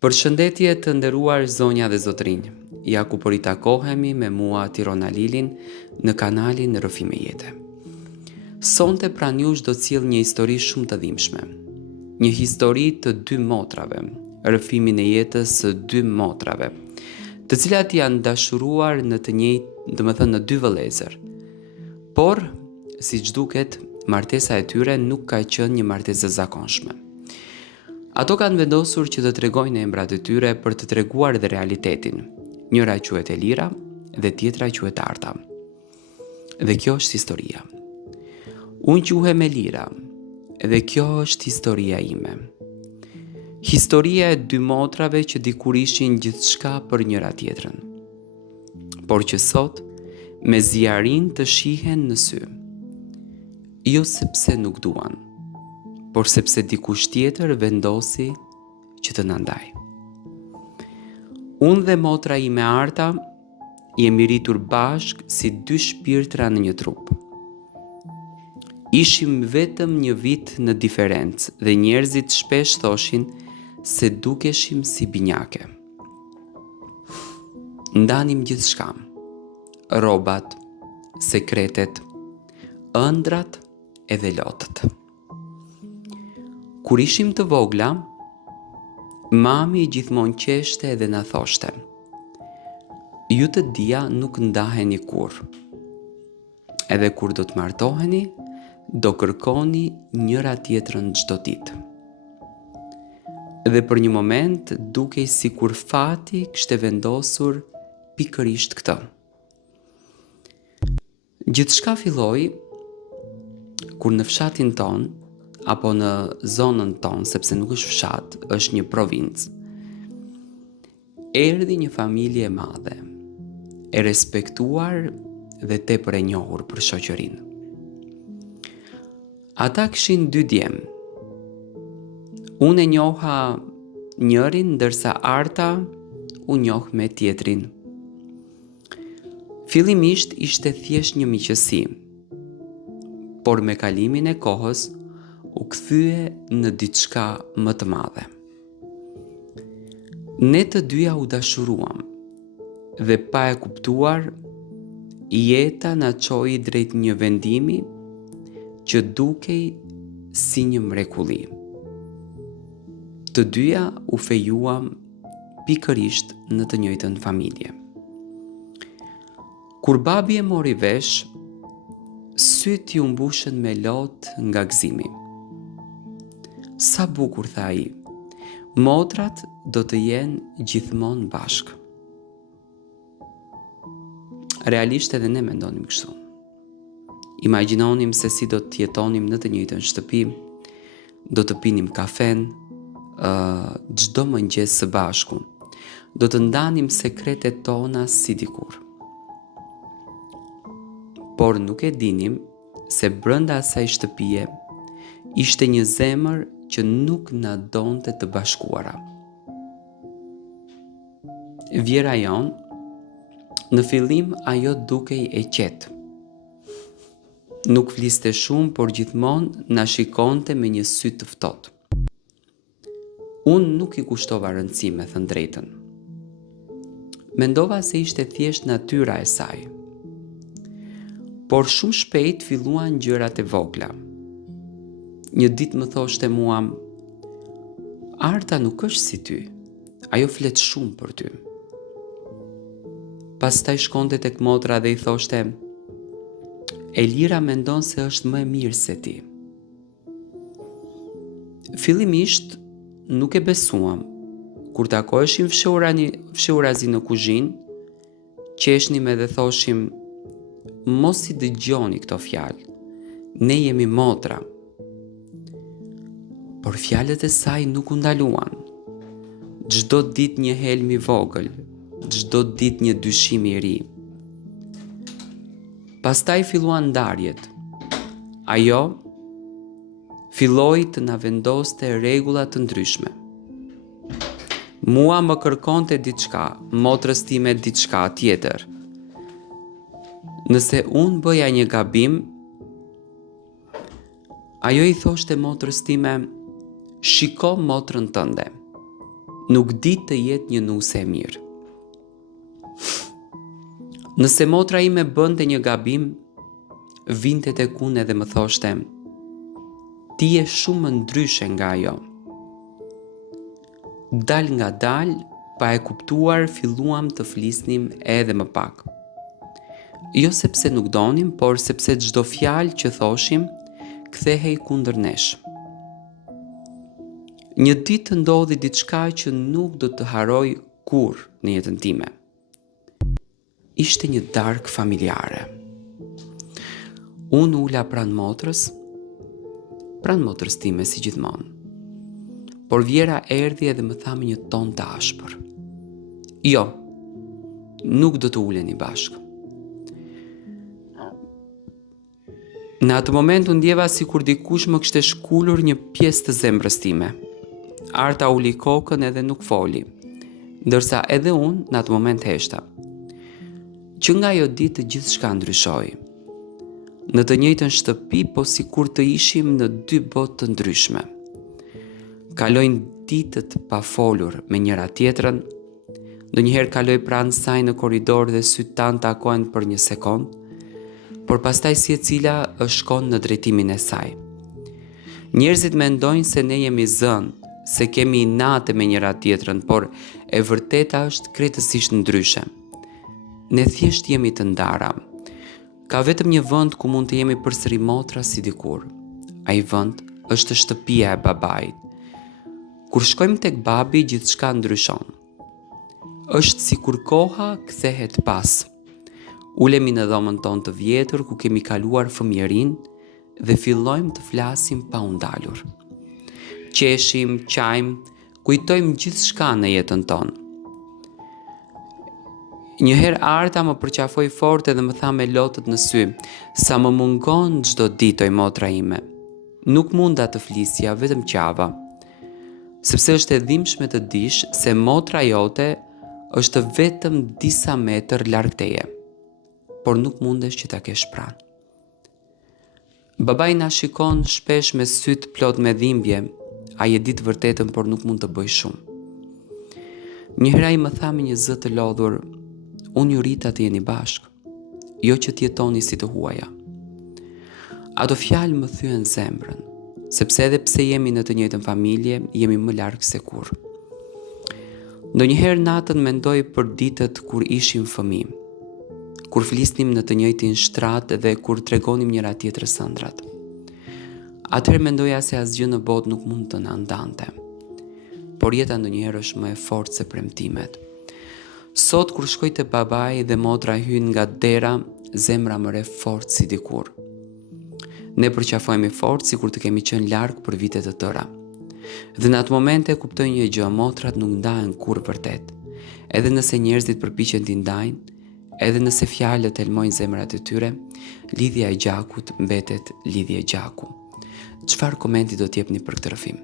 Përshëndetje të nderuar zonja dhe zotrinj, ja ku po ritakohemi me mua Tirona Lilin në kanalin Rrëfime Jete. Sonte pranë jush do t'sjell një histori shumë të dhimbshme. Një histori të dy motrave, rrëfimin e jetës së dy motrave, të cilat janë dashuruar në të njëjtë, në dy vëllezër. Por, siç duket, martesa e tyre nuk ka qenë një martesë e zakonshme. Ato kanë vendosur që të tregojnë emrat e tyre për të treguar dhe realitetin. Njëra quhet Elira dhe tjetra quhet Arta. Dhe kjo është historia. Unë quhem Elira dhe kjo është historia ime. Historia e dy motrave që dikur ishin gjithçka për njëra tjetrën. Por që sot, me zjarin të shihen në sy. Jo sepse nuk duan, por sepse dikush tjetër vendosi që të na ndaj. Unë dhe motra ime Arta jemi rritur bashk si dy shpirtra në një trup. Ishim vetëm një vit në diferencë dhe njerëzit shpesh thoshin se dukeshim si binjake. Ndanim gjithçka, rrobat, sekretet, ëndrat edhe lotët. Kur ishim të vogla, mami gjithmonë qeshte dhe na thoshte: ju të dia nuk ndaheni kurrë. Edhe kur do të martoheni, do kërkoni njëra tjetrën çdo ditë. Dhe për një moment dukej sikur fati kishte vendosur pikërisht këtë. Gjithçka filloi kur në fshatin ton, apo në zonën ton, sepse nuk është fshat, është një provincë, erdhi një familje e madhe, e respektuar dhe tepër e njohur për shoqërinë. Ata kishin dy djem. Unë e njoha njërin, ndërsa Arta u njoh me tjetrin. Fillimisht ishte thjesht një miqësi, por me kalimin e kohës u kthye në diçka më të madhe. Ne të dyja u dashuruam dhe pa e kuptuar, jeta na çoi drejt një vendimi që dukej si një mrekulli. Të dyja u fejuam pikërisht në të njëjtën familje. Kur babi e mori vesh, syt ju mbushën me lot nga gëzimi. Sa bukur, tha ai, motrat do të jenë gjithmonë bashkë. Realisht edhe ne mendonim kështu. Imagjinonim se si do të jetonim në të njëjtën shtëpi, do të pinim kafen, çdo mëngjes së bashku, do të ndanim sekretet tona si dikur. Por nuk e dinim se brenda asaj shtëpie ishte një zemër që nuk na donte të bashkuara. Vjera jon, në fillim ajo dukej e qetë. Nuk fliste shumë, por gjithmonë na shikonte me një sy të ftohtë. Unë nuk i kushtova rëndësi, me thënë drejtën. Mendova se ishte thjesht natyra e saj. Por shumë shpejt filluan gjërat e vogla. Një ditë më thoshte mua: Arta nuk është si ty, ajo flet shumë për ty. Pastaj shkonte tek motra dhe i thoshte: Elira mendon se është më e mirë se ti. Fillimisht nuk e besuam. Kur takoheshim fshehurazi në kuzhinë, qeshnim edhe thoshim: mos i dëgjoni këto fjalë, ne jemi motra. Por fjalët e saj nuk u ndaluan. Çdo ditë një helm i vogël, çdo ditë një dyshim i ri. Pastaj filluan ndarjet. Ajo filloi të na vendoste rregulla të ndryshme. Mua më kërkonte diçka, motrës time diçka tjetër. Nëse unë bëja një gabim, ajo i thoshte motrës time: shiko motrën tënde. nuk di të jetë një nuse e mirë. Nëse motra ime bënte një gabim, vinte tek unë edhe më thoshte: "Ti je shumë më ndryshe nga ajo." Dal nga dal, pa e kuptuar, filluam të flisnim edhe më pak. Jo sepse nuk donim, por sepse çdo fjalë që thoshim kthehej kundër nesh. Një ditë ndodhi diçka që nuk do të harroj kurrë në jetën time. Ishte një darkë familjare. Unë ula pranë motrës time si gjithmonë. Por Vjera erdhi edhe më tha me një ton të ashpër: "Jo, nuk do të uleni bashkë." Në atë moment u ndjeva sikur dikush më kishte shkullur një pjesë të zemrës time. Arta uli kokën edhe nuk foli, ndërsa edhe unë në atë moment heshta. Që nga ajo ditë gjithçka ndryshoi. Në të njëjtën shtëpi, po sikur të ishim në dy botë të ndryshme. Kalojnë ditët pa folur me njëra tjetrën, ndonjëherë kaloj pranë saj në korridor dhe sytë tanë takohen për një sekond, por pastaj secila shkon në drejtimin e saj. Njerëzit mendojnë se ne jemi zënë, se kemi inate me njëra tjetrën, por e vërteta është krejtësisht ndryshe. Ne thjesht jemi të ndara. Ka vetëm një vend ku mund të jemi përsëri motra si dikur. Ai vend është shtëpia e babait. Kur shkojmë tek babi, gjithçka ndryshon. Është sikur koha kthehet pas. Ulemi në dhomën tonë të vjetër ku kemi kaluar fëmijërinë dhe fillojmë të flasim pa u ndalur. Qeshim, qajmë, kujtojmë gjithçka në jetën tonë. Njëherë Arta më përqafoi fort edhe më tha me lotët në sy: "Sa më mungon çdo ditë, oj motra ime. Nuk munda të flisja, vetëm qava. Sepse është e dhimbshme të dish se motra jote është vetëm disa metër larg teje, por nuk mundesh që ta kesh pranë." Babai na shikon shpesh me sytë plot me dhimbje. Ai e di të vërtetën, por nuk mund të bëj shumë. Njëherë ai më tha me një zë të lodhur: "Unë ju rita të jeni bashkë, jo që të jetoni si të huaja." Ato fjalë më thyen zemrën, sepse edhe pse jemi në të njëjtën familje, jemi më larg se kurrë. Ndonjëherë natën mendoj për ditët kur ishim fëmijë, kur flisnim në të njëjtin shtrat dhe kur tregonim njëra tjetrës ëndrat. Atëherë mendoja se asgjë në botë nuk mund të na ndante. Por jeta ndonjëherë është më e fortë se premtimet. Sot kur shkoj te babai dhe motra hyn nga dera, zemra më re fort si dikur. Ne përqafojmë fort sikur të kemi qenë larg për vite të tëra. Dhe në atë momente kuptoj një gjë: motrat nuk ndahen kurrë vërtet. Edhe nëse njerëzit përpiqen t'i ndajnë, edhe nëse fjalët helmojnë zemrat e tyre, lidhja e gjakut mbetet lidhje gjaku. Çfarë komenti do t'jepni për këtë rrëfim?